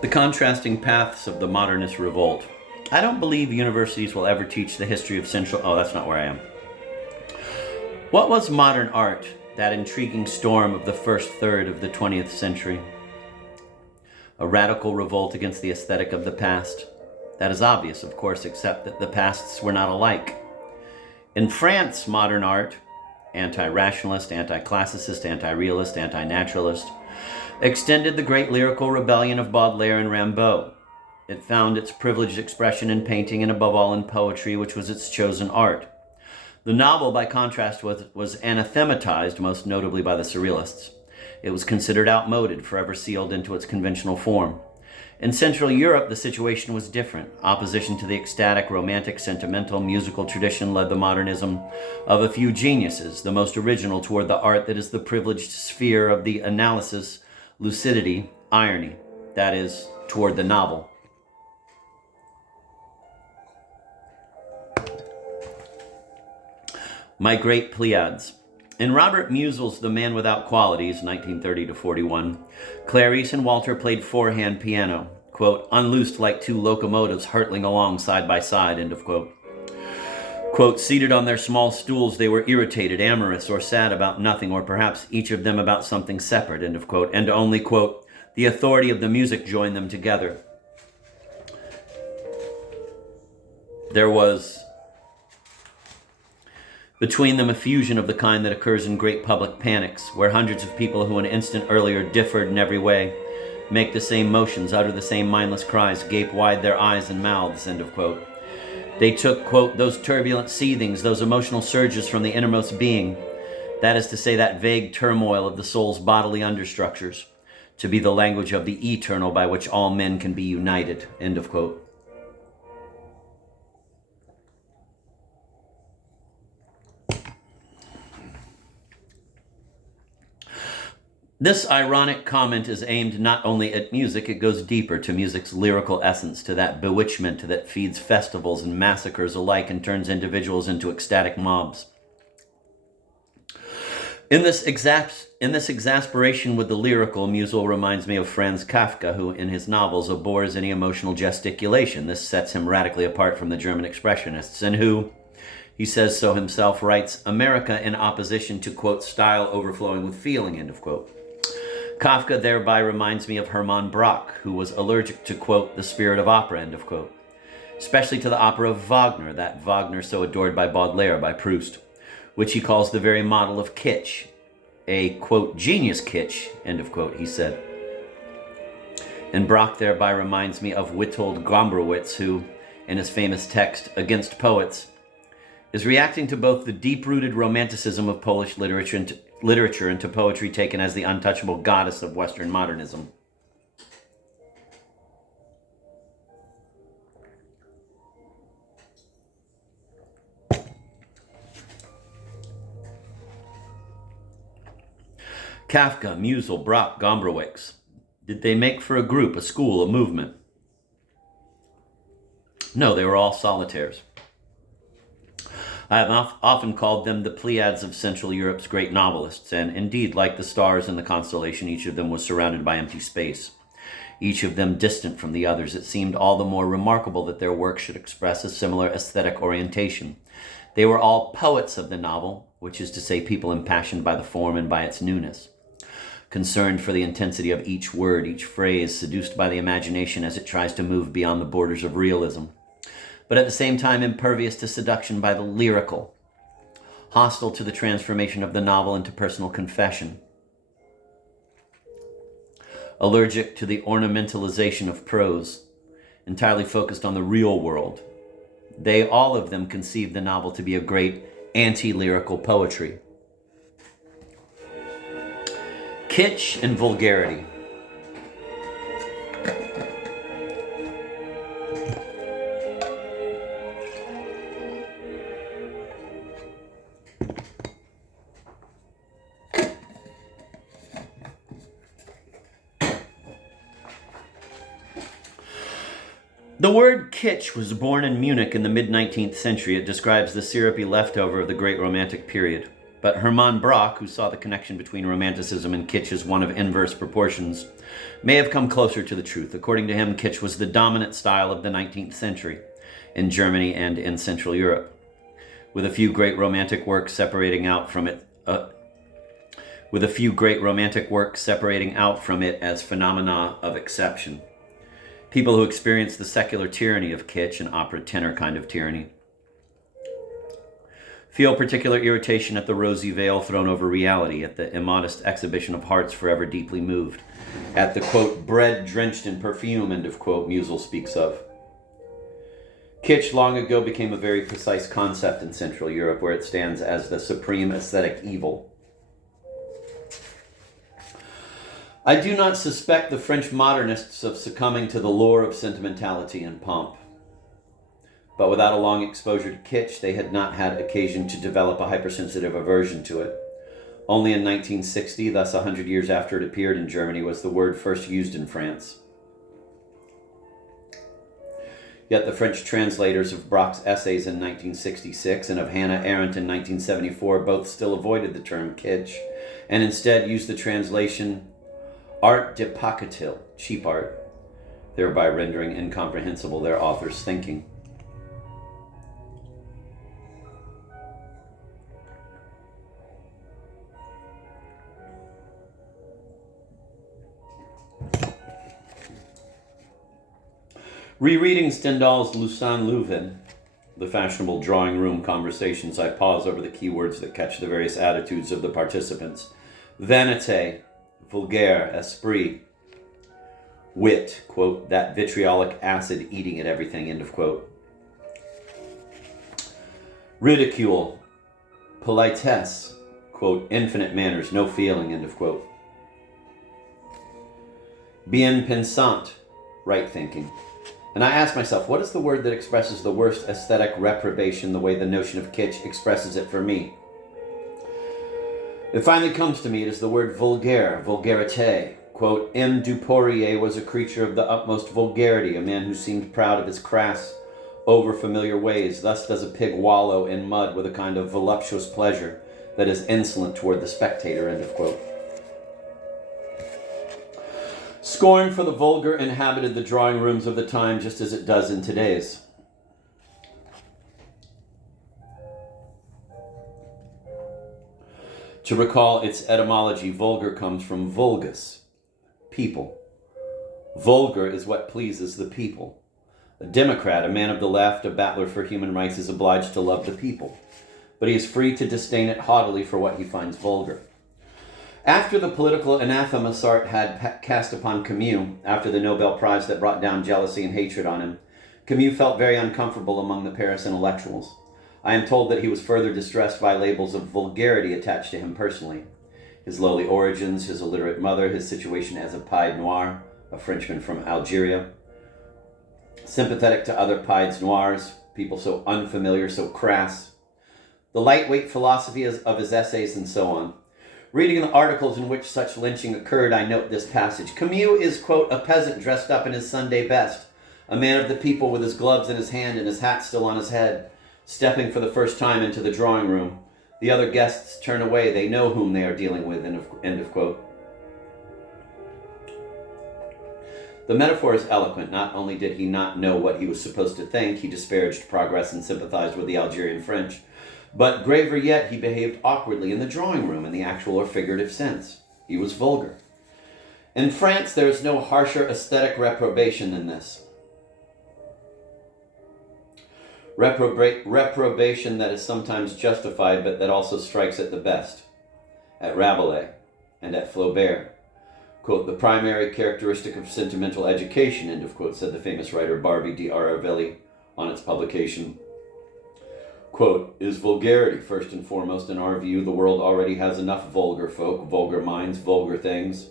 The contrasting paths of the modernist revolt. I don't believe universities will ever teach the history of Central. Oh, that's not where I am. What was modern art, that intriguing storm of the first third of the 20th century? A radical revolt against the aesthetic of the past. That is obvious, of course, except that the pasts were not alike. In France, modern art, anti-rationalist, anti-classicist, anti-realist, anti-naturalist, extended the great lyrical rebellion of Baudelaire and Rimbaud. It found its privileged expression in painting and above all in poetry, which was its chosen art. The novel, by contrast, was anathematized, most notably by the Surrealists. It was considered outmoded, forever sealed into its conventional form. In Central Europe, the situation was different. Opposition to the ecstatic, romantic, sentimental, musical tradition led the modernism of a few geniuses, the most original toward the art that is the privileged sphere of the analysis, lucidity, irony, that is, toward the novel. My Great Pleiades. In Robert Musil's The Man Without Qualities, 1930 to 41, Clarice and Walter played four-hand piano, quote, unloosed like two locomotives hurtling along side by side, end of quote. Quote, seated on their small stools, they were irritated, amorous, or sad about nothing, or perhaps each of them about something separate, end of quote, and only, quote, the authority of the music joined them together. There was between them a fusion of the kind that occurs in great public panics, where hundreds of people who an instant earlier differed in every way make the same motions, utter the same mindless cries, gape wide their eyes and mouths, end of quote. They took, quote, those turbulent seethings, those emotional surges from the innermost being, that is to say, that vague turmoil of the soul's bodily understructures, to be the language of the eternal by which all men can be united, end of quote. This ironic comment is aimed not only at music, it goes deeper to music's lyrical essence, to that bewitchment that feeds festivals and massacres alike and turns individuals into ecstatic mobs. In this exasperation with the lyrical, Musil reminds me of Franz Kafka, who in his novels abhors any emotional gesticulation. This sets him radically apart from the German expressionists, and who, he says so himself, writes America in opposition to, quote, style overflowing with feeling, end of quote. Kafka thereby reminds me of Hermann Brock, who was allergic to, quote, the spirit of opera, end of quote, especially to the opera of Wagner, that Wagner so adored by Baudelaire, by Proust, which he calls the very model of kitsch, a, quote, genius kitsch, end of quote, he said. And Brock thereby reminds me of Witold Gombrowicz, who, in his famous text, Against Poets, is reacting to both the deep-rooted romanticism of Polish literature and to poetry taken as the untouchable goddess of Western modernism. Kafka, Musil, Brock, Gombrowicz. Did they make for a group, a school, a movement? No, they were all solitaires. I have often called them the Pleiades of Central Europe's great novelists, and indeed, like the stars in the constellation, each of them was surrounded by empty space. Each of them distant from the others, it seemed all the more remarkable that their work should express a similar aesthetic orientation. They were all poets of the novel, which is to say people impassioned by the form and by its newness, concerned for the intensity of each word, each phrase, seduced by the imagination as it tries to move beyond the borders of realism, but at the same time impervious to seduction by the lyrical, hostile to the transformation of the novel into personal confession, allergic to the ornamentalization of prose, entirely focused on the real world. They, all of them, conceived the novel to be a great anti-lyrical poetry. Kitsch and vulgarity. The word kitsch was born in Munich in the mid-19th century. It describes the syrupy leftover of the great Romantic period. But Hermann Brock, who saw the connection between Romanticism and kitsch as one of inverse proportions, may have come closer to the truth. According to him, kitsch was the dominant style of the 19th century in Germany and in Central Europe, with a few great romantic works separating out from it as phenomena of exception. People who experience the secular tyranny of kitsch, an opera tenor kind of tyranny, feel particular irritation at the rosy veil thrown over reality, at the immodest exhibition of hearts forever deeply moved, at the, quote, bread drenched in perfume, end of quote, Musil speaks of. Kitsch long ago became a very precise concept in Central Europe, where it stands as the supreme aesthetic evil. I do not suspect the French modernists of succumbing to the lure of sentimentality and pomp. But without a long exposure to kitsch, they had not had occasion to develop a hypersensitive aversion to it. Only in 1960, thus 100 years after it appeared in Germany, was the word first used in France. Yet the French translators of Brock's essays in 1966 and of Hannah Arendt in 1974 both still avoided the term kitsch, and instead used the translation art de pacotille, cheap art, thereby rendering incomprehensible their author's thinking. Rereading Stendhal's Lucien Leuven, the fashionable drawing room conversations, I pause over the keywords that catch the various attitudes of the participants. Vanité, vulgaire, esprit, wit, quote, that vitriolic acid eating at everything, end of quote. Ridicule, politesse, quote, infinite manners, no feeling, end of quote. Bien pensant, right thinking. And I ask myself, what is the word that expresses the worst aesthetic reprobation the way the notion of kitsch expresses it for me? It finally comes to me, it is the word vulgaire, vulgarité. Quote, M. Dupourier was a creature of the utmost vulgarity, a man who seemed proud of his crass, over-familiar ways. Thus does a pig wallow in mud with a kind of voluptuous pleasure that is insolent toward the spectator, end of quote. Scorn for the vulgar inhabited the drawing rooms of the time just as it does in today's. To recall its etymology, vulgar comes from vulgus, people. Vulgar is what pleases the people. A Democrat, a man of the left, a battler for human rights, is obliged to love the people, but he is free to disdain it haughtily for what he finds vulgar. After the political anathema Sartre had cast upon Camus, after the Nobel Prize that brought down jealousy and hatred on him, Camus felt very uncomfortable among the Paris intellectuals. I am told that he was further distressed by labels of vulgarity attached to him personally. His lowly origins, his illiterate mother, his situation as a pied noir, a Frenchman from Algeria. Sympathetic to other pieds noirs, people so unfamiliar, so crass. The lightweight philosophy of his essays and so on. Reading the articles in which such lynching occurred, I note this passage. Camus is, quote, a peasant dressed up in his Sunday best, a man of the people with his gloves in his hand and his hat still on his head, stepping for the first time into the drawing room. The other guests turn away. They know whom they are dealing with, end of quote. The metaphor is eloquent. Not only did he not know what he was supposed to think, he disparaged progress and sympathized with the Algerian French. But graver yet, he behaved awkwardly in the drawing room in the actual or figurative sense. He was vulgar. In France, there is no harsher aesthetic reprobation than this. Reprobation that is sometimes justified, but that also strikes at the best. At Rabelais and at Flaubert. Quote, the primary characteristic of sentimental education, end of quote, said the famous writer Barbey d'Aurevilly on its publication. Quote, is vulgarity. First and foremost, in our view, the world already has enough vulgar folk, vulgar minds, vulgar things,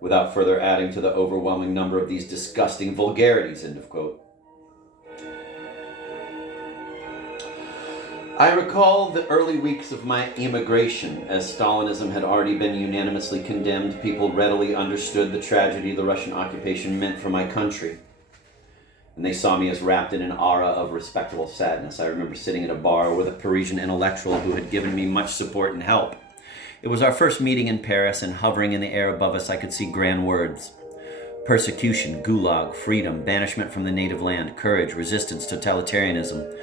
without further adding to the overwhelming number of these disgusting vulgarities, end of quote. I recall the early weeks of my emigration. As Stalinism had already been unanimously condemned, people readily understood the tragedy the Russian occupation meant for my country. and they saw me as wrapped in an aura of respectable sadness. I remember sitting at a bar with a Parisian intellectual who had given me much support and help. It was our first meeting in Paris, and hovering in the air above us, I could see grand words. Persecution, gulag, freedom, banishment from the native land, courage, resistance, totalitarianism,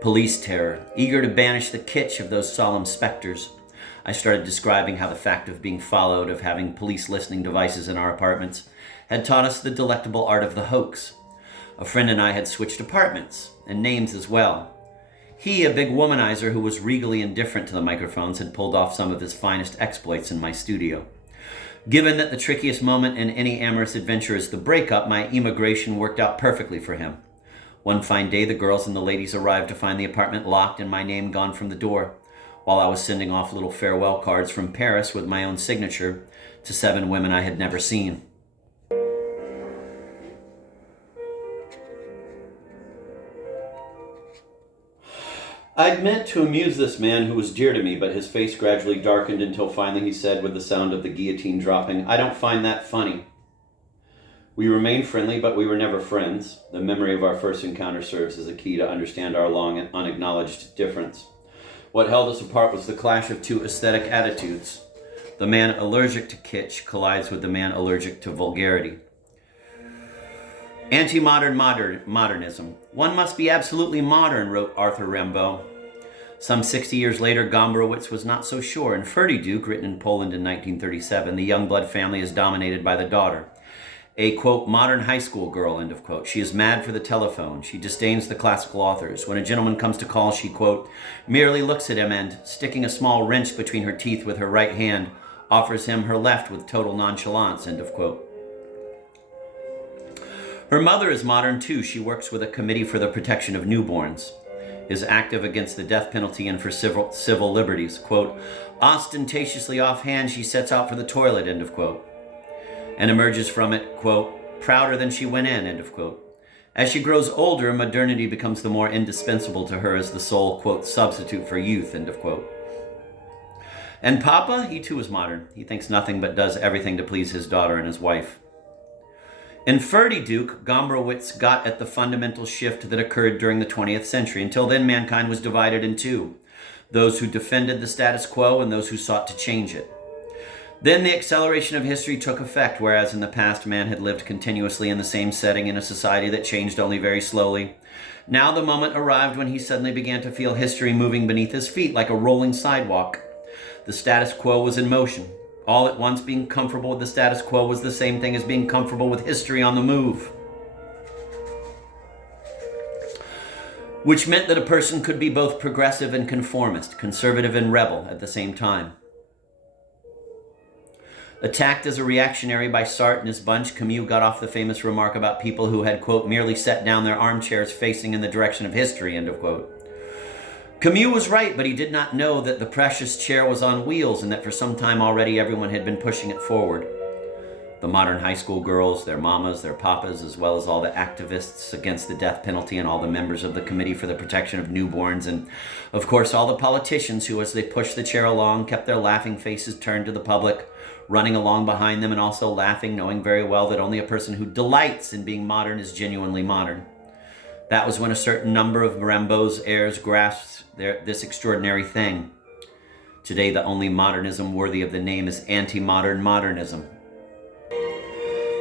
police terror, eager to banish the kitsch of those solemn specters. I started describing how the fact of being followed, of having police listening devices in our apartments, had taught us the delectable art of the hoax. A friend and I had switched apartments, and names as well. He, a big womanizer who was regally indifferent to the microphones, had pulled off some of his finest exploits in my studio. Given that the trickiest moment in any amorous adventure is the breakup, my emigration worked out perfectly for him. One fine day, the girls and the ladies arrived to find the apartment locked and my name gone from the door, while I was sending off little farewell cards from Paris with my own signature to 7 women I had never seen. I'd meant to amuse this man who was dear to me, but his face gradually darkened until finally he said, with the sound of the guillotine dropping, "I don't find that funny." We remained friendly, but we were never friends. The memory of our first encounter serves as a key to understand our long and unacknowledged difference. What held us apart was the clash of 2 aesthetic attitudes. The man allergic to kitsch collides with the man allergic to vulgarity. Anti-modern modernism. One must be absolutely modern, wrote Arthur Rimbaud. Some 60 years later, Gombrowicz was not so sure. In Ferdy Duke, written in Poland in 1937, the Youngblood family is dominated by the daughter, a, quote, modern high school girl, end of quote. She is mad for the telephone. She disdains the classical authors. When a gentleman comes to call, she, quote, merely looks at him and, sticking a small wrench between her teeth with her right hand, offers him her left with total nonchalance, end of quote. Her mother is modern too. She works with a committee for the protection of newborns, is active against the death penalty and for civil liberties. Quote, ostentatiously offhand, she sets out for the toilet, end of quote, and emerges from it, quote, prouder than she went in, end of quote. As she grows older, modernity becomes the more indispensable to her as the sole, quote, substitute for youth, end of quote. And Papa, he too is modern. He thinks nothing but does everything to please his daughter and his wife. In Ferdy Duke, Gombrowicz got at the fundamental shift that occurred during the 20th century. Until then, mankind was divided in two, those who defended the status quo and those who sought to change it. Then the acceleration of history took effect, whereas in the past man had lived continuously in the same setting in a society that changed only very slowly. Now the moment arrived when he suddenly began to feel history moving beneath his feet like a rolling sidewalk. The status quo was in motion. All at once, being comfortable with the status quo was the same thing as being comfortable with history on the move. Which meant that a person could be both progressive and conformist, conservative and rebel at the same time. Attacked as a reactionary by Sartre and his bunch, Camus got off the famous remark about people who had, quote, merely set down their armchairs facing in the direction of history, end of quote. Camus was right, but he did not know that the precious chair was on wheels and that for some time already everyone had been pushing it forward. The modern high school girls, their mamas, their papas, as well as all the activists against the death penalty and all the members of the Committee for the Protection of Newborns, and of course all the politicians who, as they pushed the chair along, kept their laughing faces turned to the public, running along behind them and also laughing, knowing very well that only a person who delights in being modern is genuinely modern. That was when a certain number of Rimbaud's heirs grasped this extraordinary thing. Today, the only modernism worthy of the name is anti-modern modernism.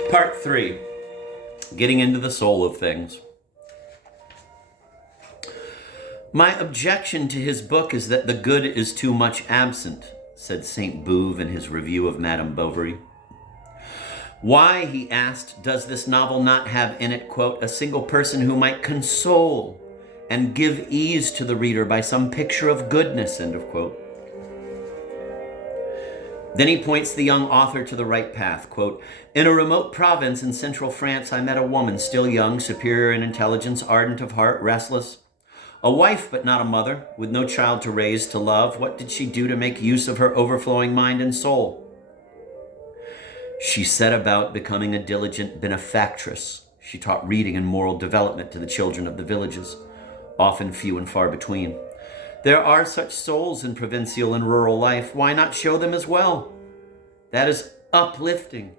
Part 3. Getting into the soul of things. My objection to his book is that the good is too much absent, said Saint Beuve in his review of Madame Bovary. Why, he asked, does this novel not have in it, quote, a single person who might console and give ease to the reader by some picture of goodness, end of quote. Then he points the young author to the right path, quote, in a remote province in central France, I met a woman still young, superior in intelligence, ardent of heart, restless. A wife, but not a mother, with no child to raise, to love. What did she do to make use of her overflowing mind and soul? She set about becoming a diligent benefactress. She taught reading and moral development to the children of the villages, often few and far between. There are such souls in provincial and rural life. Why not show them as well? That is uplifting.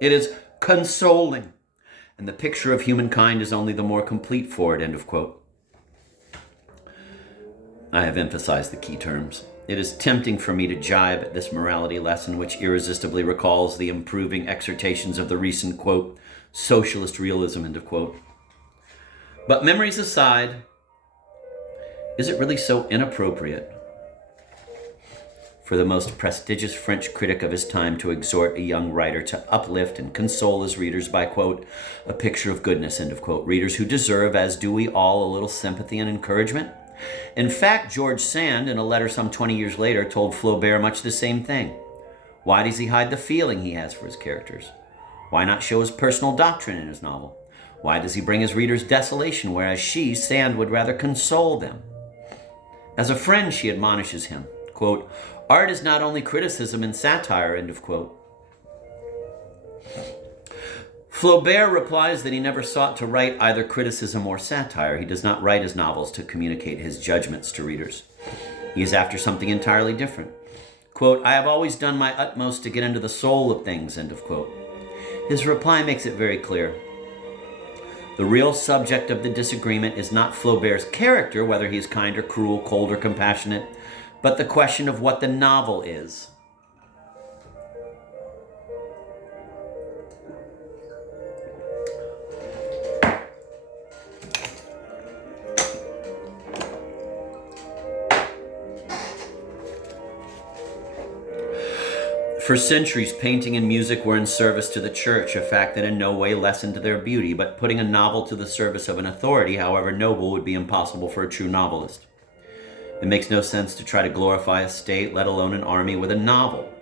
It is consoling. and the picture of humankind is only the more complete for it, end of quote. I have emphasized the key terms. It is tempting for me to jibe at this morality lesson, which irresistibly recalls the improving exhortations of the recent, quote, socialist realism, end of quote. But memories aside, is it really so inappropriate for the most prestigious French critic of his time to exhort a young writer to uplift and console his readers by, quote, a picture of goodness, end of quote, readers who deserve, as do we all, a little sympathy and encouragement? In fact, George Sand, in a letter some 20 years later, told Flaubert much the same thing. Why does he hide the feeling he has for his characters? Why not show his personal doctrine in his novel? Why does he bring his readers desolation, whereas she, Sand, would rather console them? As a friend, she admonishes him, quote, art is not only criticism and satire, end of quote. Flaubert replies that he never sought to write either criticism or satire. He does not write his novels to communicate his judgments to readers. He is after something entirely different. Quote, I have always done my utmost to get into the soul of things, end of quote. His reply makes it very clear. The real subject of the disagreement is not Flaubert's character, whether he is kind or cruel, cold or compassionate, but the question of what the novel is. For centuries, painting and music were in service to the church, a fact that in no way lessened their beauty, but putting a novel to the service of an authority, however noble, would be impossible for a true novelist. It makes no sense to try to glorify a state, let alone an army, with a novel.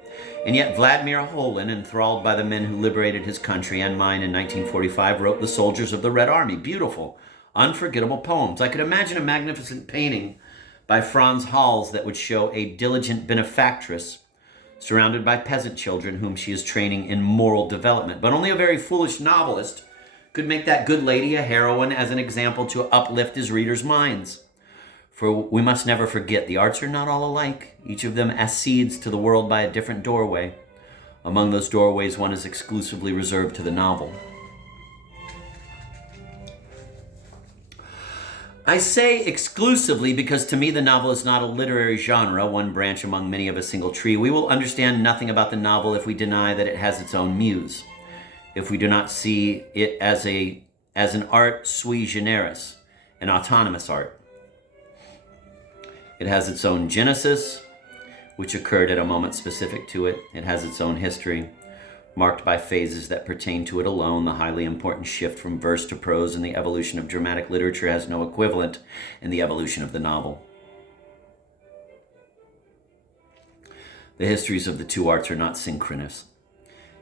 And yet Vladimir Holin, enthralled by the men who liberated his country and mine in 1945, wrote The Soldiers of the Red Army. Beautiful, unforgettable poems. I could imagine a magnificent painting by Franz Hals that would show a diligent benefactress surrounded by peasant children whom she is training in moral development. But only a very foolish novelist could make that good lady a heroine as an example to uplift his readers' minds. For we must never forget, the arts are not all alike. Each of them accedes to the world by a different doorway. Among those doorways, one is exclusively reserved to the novel. I say exclusively because to me the novel is not a literary genre, one branch among many of a single tree. We will understand nothing about the novel if we deny that it has its own muse, if we do not see it as an art sui generis, an autonomous art. It has its own genesis, which occurred at a moment specific to it. It has its own history, marked by phases that pertain to it alone. The highly important shift from verse to prose in the evolution of dramatic literature has no equivalent in the evolution of the novel. The histories of the two arts are not synchronous.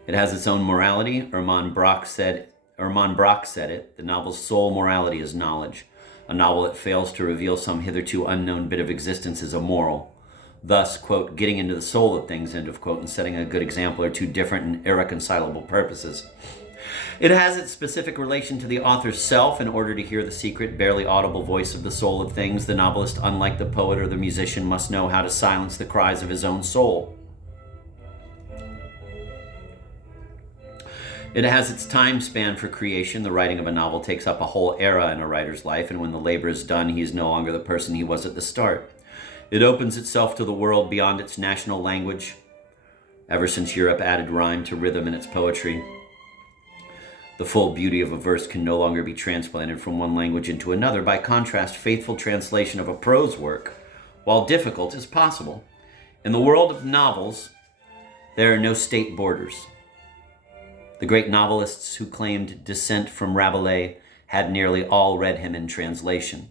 It has its own morality. Herman Brock said it, the novel's sole morality is knowledge. A novel that fails to reveal some hitherto unknown bit of existence is immoral. Thus, quote, getting into the soul of things, end of quote, and setting a good example are two different and irreconcilable purposes. It has its specific relation to the author's self. In order to hear the secret, barely audible voice of the soul of things, the novelist, unlike the poet or the musician, must know how to silence the cries of his own soul. It has its time span for creation. The writing of a novel takes up a whole era in a writer's life, and when the labor is done, he is no longer the person he was at the start. It opens itself to the world beyond its national language, ever since Europe added rhyme to rhythm in its poetry. The full beauty of a verse can no longer be transplanted from one language into another. By contrast, faithful translation of a prose work, while difficult, is possible. In the world of novels, there are no state borders. The great novelists who claimed descent from Rabelais had nearly all read him in translation.